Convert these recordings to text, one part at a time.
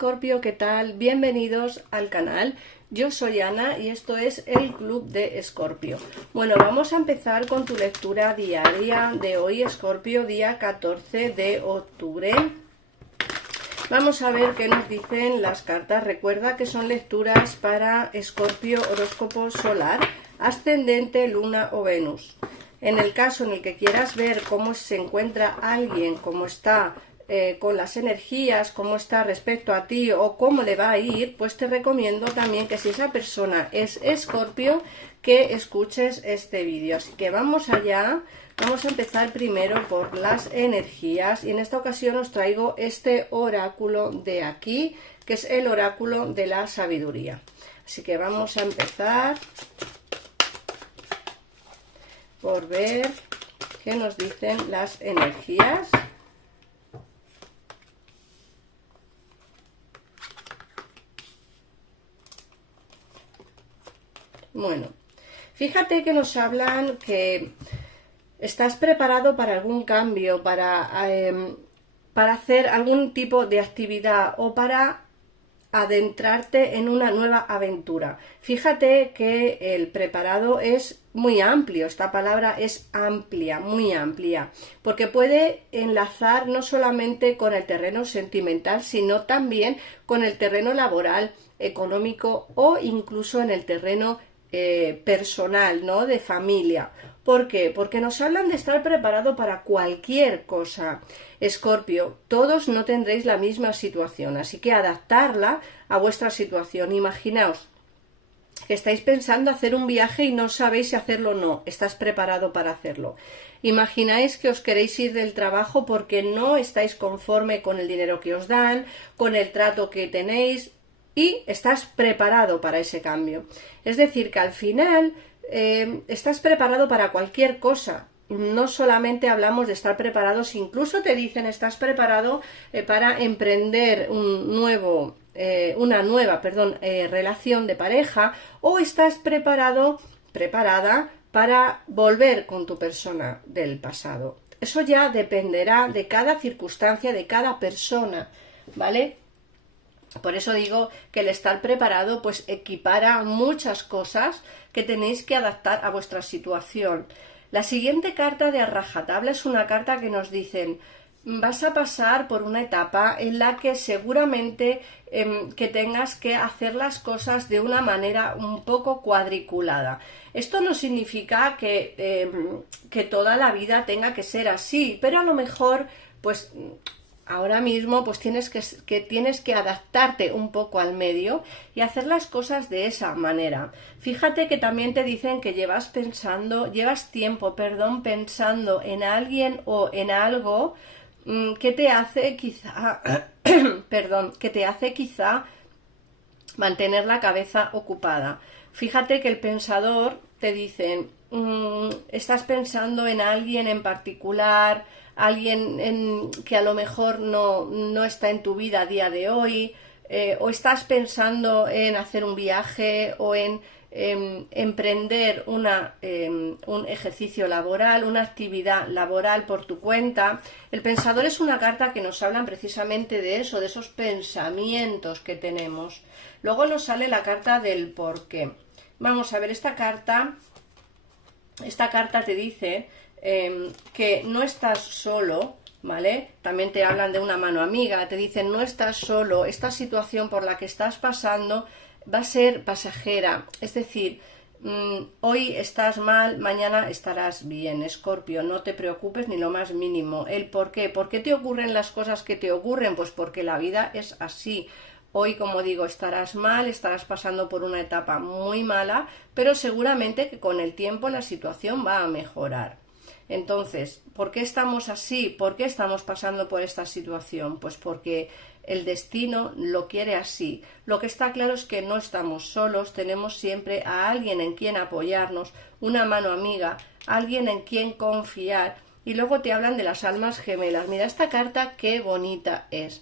Escorpio, ¿qué tal? Bienvenidos al canal. Yo soy Ana y esto es el Club de Escorpio. Bueno, vamos a empezar con tu lectura diaria de hoy, Escorpio, día 14 de octubre. Vamos a ver qué nos dicen las cartas. Recuerda que son lecturas para Escorpio, horóscopo solar, ascendente, luna o Venus. En el caso en el que quieras ver cómo se encuentra alguien, cómo está con las energías, cómo está respecto a ti o cómo le va a ir, pues te recomiendo también que si esa persona es Escorpio, que escuches este vídeo. Así que vamos allá. Vamos a empezar primero por las energías y en esta ocasión os traigo este oráculo de aquí, que es el oráculo de la sabiduría. Así que vamos a empezar por ver qué nos dicen las energías. Bueno, fíjate que nos hablan que estás preparado para algún cambio, para hacer algún tipo de actividad o para adentrarte en una nueva aventura. Fíjate que el preparado es muy amplio, esta palabra es amplia, muy amplia, porque puede enlazar no solamente con el terreno sentimental, sino también con el terreno laboral, económico o incluso en el terreno personal, ¿no? De familia. ¿Por qué? Porque nos hablan de estar preparado para cualquier cosa. Escorpio, todos no tendréis la misma situación, así que adaptarla a vuestra situación. Imaginaos que estáis pensando hacer un viaje y no sabéis si hacerlo o no. Estás preparado para hacerlo. Imagináis que os queréis ir del trabajo porque no estáis conforme con el dinero que os dan, con el trato que tenéis, y estás preparado para ese cambio. Es decir, que al final estás preparado para cualquier cosa. No solamente hablamos de estar preparados, incluso te dicen estás preparado para emprender una nueva relación de pareja, o estás preparada para volver con tu persona del pasado. Eso ya dependerá de cada circunstancia, de cada persona, ¿vale? Por eso digo que el estar preparado pues equipara muchas cosas que tenéis que adaptar a vuestra situación. La siguiente carta de a rajatabla es una carta que nos dicen: vas a pasar por una etapa en la que seguramente que tengas que hacer las cosas de una manera un poco cuadriculada. Esto no significa que toda la vida tenga que ser así, pero a lo mejor pues ahora mismo pues tienes que adaptarte un poco al medio y hacer las cosas de esa manera. Fíjate que también te dicen que llevas tiempo pensando en alguien o en algo que te hace quizá mantener la cabeza ocupada. Fíjate que el pensador te dice estás pensando en alguien en particular, alguien que a lo mejor no está en tu vida a día de hoy, o estás pensando en hacer un viaje o en emprender un ejercicio laboral, una actividad laboral por tu cuenta. El pensador es una carta que nos habla precisamente de eso, de esos pensamientos que tenemos. Luego nos sale la carta del porqué. Vamos a ver, esta carta te dice que no estás solo, ¿vale? También te hablan de una mano amiga, te dicen no estás solo, esta situación por la que estás pasando va a ser pasajera, es decir, hoy estás mal, mañana estarás bien, Escorpio, no te preocupes ni lo más mínimo. ¿El por qué? ¿Por qué te ocurren las cosas que te ocurren? Pues porque la vida es así. Hoy, como digo, estarás mal, estarás pasando por una etapa muy mala, pero seguramente que con el tiempo la situación va a mejorar. Entonces, ¿por qué estamos así? ¿Por qué estamos pasando por esta situación? Pues porque el destino lo quiere así. Lo que está claro es que no estamos solos, tenemos siempre a alguien en quien apoyarnos, una mano amiga, alguien en quien confiar. Y luego te hablan de las almas gemelas. Mira esta carta, qué bonita es.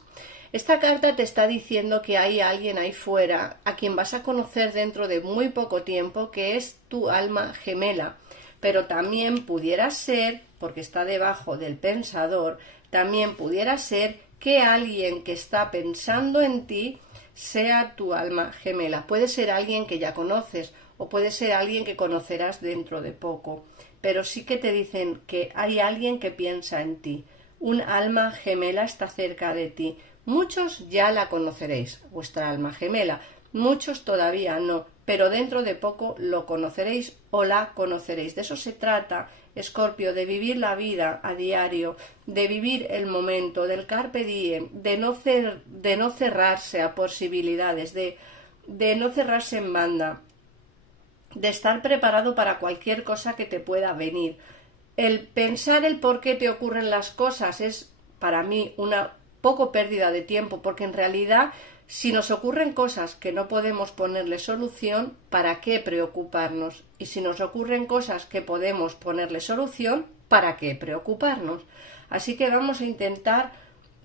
Esta carta te está diciendo que hay alguien ahí fuera a quien vas a conocer dentro de muy poco tiempo, que es tu alma gemela. Pero también pudiera ser, porque está debajo del pensador, también pudiera ser que alguien que está pensando en ti sea tu alma gemela. Puede ser alguien que ya conoces o puede ser alguien que conocerás dentro de poco, pero sí que te dicen que hay alguien que piensa en ti. Un alma gemela está cerca de ti. Muchos ya la conoceréis, vuestra alma gemela. Muchos todavía no, pero dentro de poco lo conoceréis o la conoceréis. De eso se trata, Escorpio, de vivir la vida a diario, de vivir el momento, del carpe diem, de no cerrarse a posibilidades, de no cerrarse en banda, de estar preparado para cualquier cosa que te pueda venir. El pensar el por qué te ocurren las cosas es para mí una poco pérdida de tiempo, porque en realidad si nos ocurren cosas que no podemos ponerle solución, ¿para qué preocuparnos? Y si nos ocurren cosas que podemos ponerle solución, ¿para qué preocuparnos? Así que vamos a intentar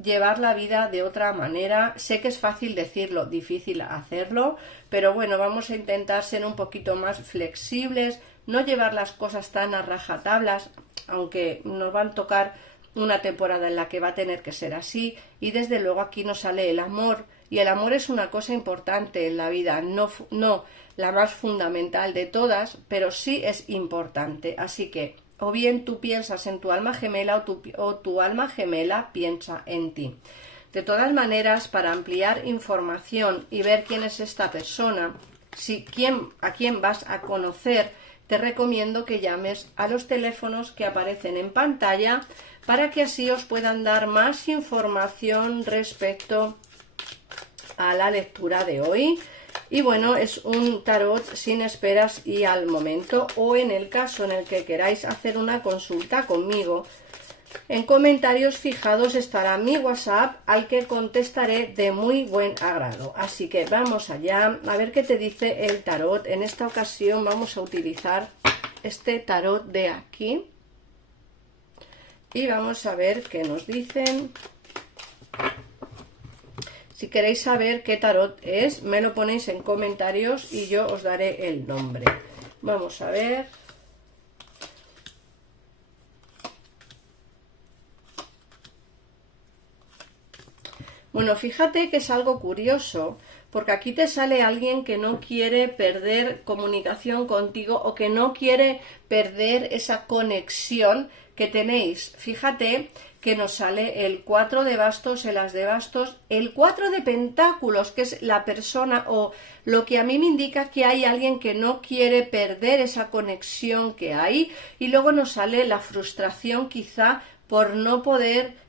llevar la vida de otra manera. Sé que es fácil decirlo, difícil hacerlo, pero bueno, vamos a intentar ser un poquito más flexibles, no llevar las cosas tan a rajatablas, aunque nos van a tocar una temporada en la que va a tener que ser así, y desde luego aquí nos sale el amor, y el amor es una cosa importante en la vida, no la más fundamental de todas, pero sí es importante. Así que o bien tú piensas en tu alma gemela o tu alma gemela piensa en ti. De todas maneras, para ampliar información y ver quién es esta persona, a quién vas a conocer, te recomiendo que llames a los teléfonos que aparecen en pantalla para que así os puedan dar más información respecto a la lectura de hoy. Y bueno, es un tarot sin esperas y al momento, o en el caso en el que queráis hacer una consulta conmigo, en comentarios fijados estará mi WhatsApp, al que contestaré de muy buen agrado. Así que vamos allá, a ver qué te dice el tarot. En esta ocasión vamos a utilizar este tarot de aquí y vamos a ver qué nos dicen. Si queréis saber qué tarot es, me lo ponéis en comentarios y yo os daré el nombre. Vamos a ver. Bueno, fíjate que es algo curioso, porque aquí te sale alguien que no quiere perder comunicación contigo o que no quiere perder esa conexión que tenéis. Fíjate que nos sale el 4 de bastos, el as de bastos, el 4 de pentáculos, que es la persona o lo que a mí me indica que hay alguien que no quiere perder esa conexión que hay, y luego nos sale la frustración quizá por no poder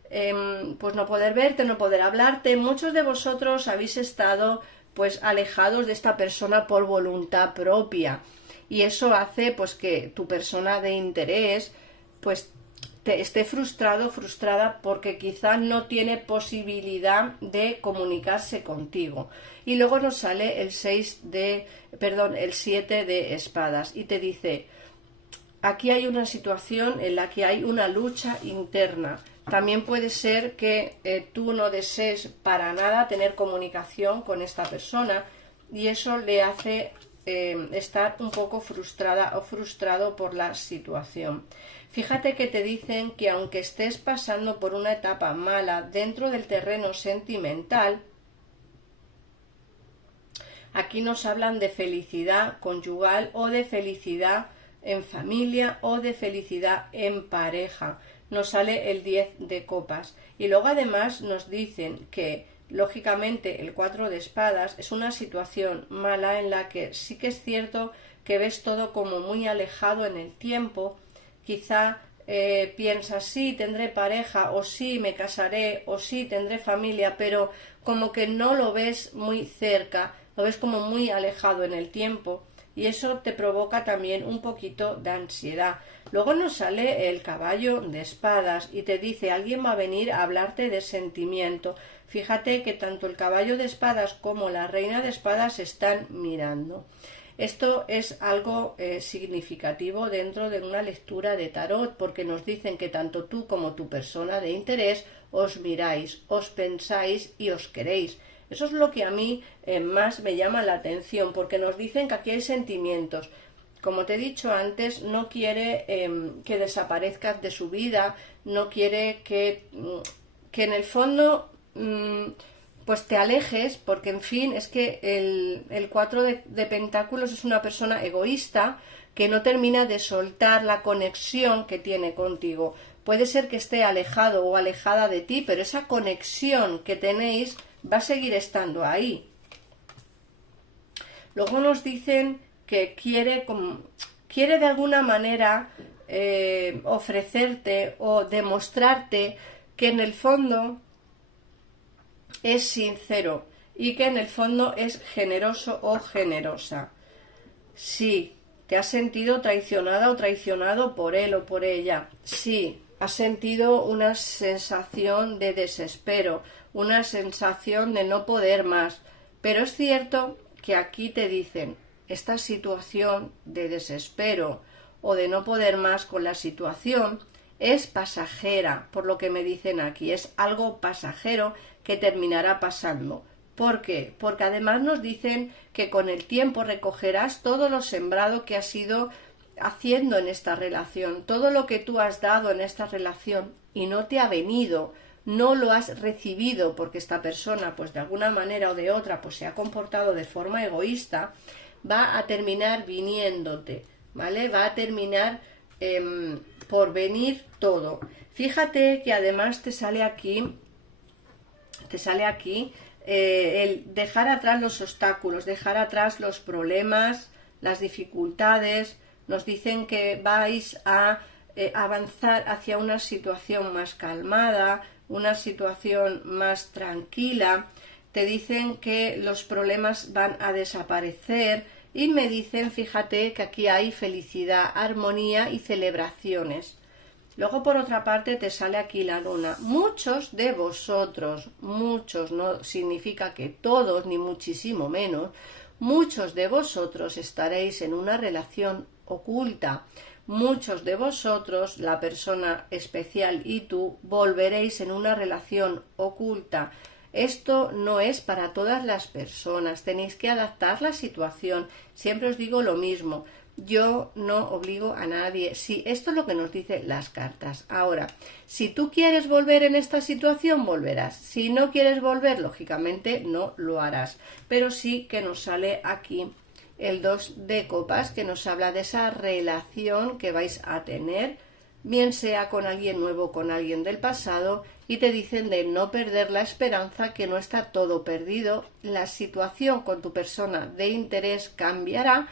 pues no poder verte, no poder hablarte. Muchos de vosotros habéis estado pues alejados de esta persona por voluntad propia, y eso hace pues que tu persona de interés pues esté frustrado, frustrada, porque quizá no tiene posibilidad de comunicarse contigo. Y luego nos sale el 7 de espadas y te dice: aquí hay una situación en la que hay una lucha interna. También puede ser que tú no desees para nada tener comunicación con esta persona, y eso le hace estar un poco frustrada o frustrado por la situación. Fíjate que te dicen que aunque estés pasando por una etapa mala dentro del terreno sentimental, aquí nos hablan de felicidad conyugal o de felicidad en familia o de felicidad en pareja. Nos sale el 10 de copas, y luego además nos dicen que lógicamente el 4 de espadas es una situación mala en la que sí que es cierto que ves todo como muy alejado en el tiempo. Quizá piensas sí tendré pareja, o sí me casaré, o sí tendré familia, pero como que no lo ves muy cerca, lo ves como muy alejado en el tiempo, y eso te provoca también un poquito de ansiedad. Luego nos sale el caballo de espadas y te dice: alguien va a venir a hablarte de sentimiento. Fíjate que tanto el caballo de espadas como la reina de espadas están mirando. Esto es algo significativo dentro de una lectura de tarot, porque nos dicen que tanto tú como tu persona de interés os miráis, os pensáis y os queréis. Eso es lo que a mí más me llama la atención, porque nos dicen que aquí hay sentimientos. Como te he dicho antes, no quiere que desaparezcas de su vida, no quiere que en el fondo pues te alejes, porque en fin, es que el 4 de Pentáculos es una persona egoísta que no termina de soltar la conexión que tiene contigo. Puede ser que esté alejado o alejada de ti, pero esa conexión que tenéis va a seguir estando ahí. Luego nos dicen que quiere de alguna manera ofrecerte o demostrarte que en el fondo es sincero y que en el fondo es generoso o generosa. Sí, te has sentido traicionada o traicionado por él o por ella. Sí, has sentido una sensación de desespero, una sensación de no poder más. Pero es cierto que aquí te dicen, esta situación de desespero o de no poder más con la situación es pasajera, por lo que me dicen aquí, es algo pasajero que terminará pasando. ¿Por qué? Porque además nos dicen que con el tiempo recogerás todo lo sembrado que has ido haciendo en esta relación, todo lo que tú has dado en esta relación y no te ha venido, no lo has recibido porque esta persona pues de alguna manera o de otra pues se ha comportado de forma egoísta, va a terminar viniéndote, ¿vale? Va a terminar por venir todo. Fíjate que además te sale aquí el dejar atrás los obstáculos, dejar atrás los problemas, las dificultades. Nos dicen que vais a avanzar hacia una situación más calmada, una situación más tranquila. Te dicen que los problemas van a desaparecer y me dicen, fíjate, que aquí hay felicidad, armonía y celebraciones. Luego, por otra parte, te sale aquí la luna. Muchos de vosotros, muchos, no significa que todos, ni muchísimo menos, muchos de vosotros estaréis en una relación oculta. Muchos de vosotros, la persona especial y tú, volveréis en una relación oculta. Esto no es para todas las personas, tenéis que adaptar la situación. Siempre os digo lo mismo. Yo no obligo a nadie. Sí, esto es lo que nos dicen las cartas. Ahora, si tú quieres volver en esta situación, volverás. Si no quieres volver, lógicamente no lo harás. Pero sí que nos sale aquí el 2 de copas, que nos habla de esa relación que vais a tener, bien sea con alguien nuevo o con alguien del pasado, y te dicen de no perder la esperanza, que no está todo perdido. La situación con tu persona de interés cambiará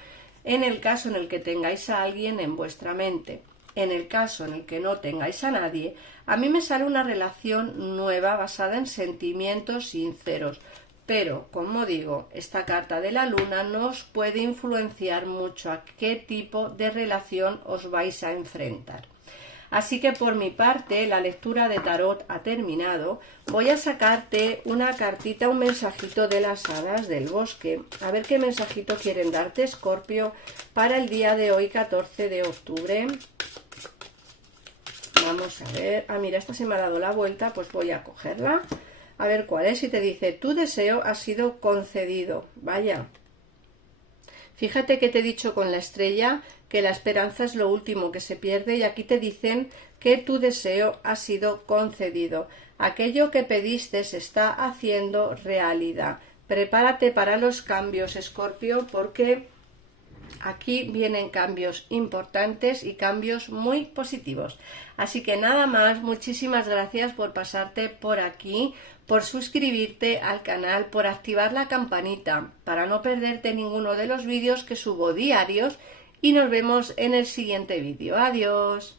en el caso en el que tengáis a alguien en vuestra mente. En el caso en el que no tengáis a nadie, a mí me sale una relación nueva basada en sentimientos sinceros. Pero, como digo, esta carta de la luna no os puede influenciar mucho a qué tipo de relación os vais a enfrentar. Así que por mi parte, la lectura de tarot ha terminado. Voy a sacarte una cartita, un mensajito de las hadas del bosque. A ver qué mensajito quieren darte, Escorpio, para el día de hoy, 14 de octubre. Vamos a ver. Ah, mira, esta se me ha dado la vuelta, pues voy a cogerla. A ver cuál es. Y te dice, tu deseo ha sido concedido. Vaya. Fíjate que te he dicho con la estrella que la esperanza es lo último que se pierde, y aquí te dicen que tu deseo ha sido concedido. Aquello que pediste se está haciendo realidad. Prepárate para los cambios, Escorpio, porque aquí vienen cambios importantes y cambios muy positivos. Así que nada más, muchísimas gracias por pasarte por aquí, por suscribirte al canal, por activar la campanita para no perderte ninguno de los vídeos que subo diarios, y nos vemos en el siguiente vídeo. Adiós.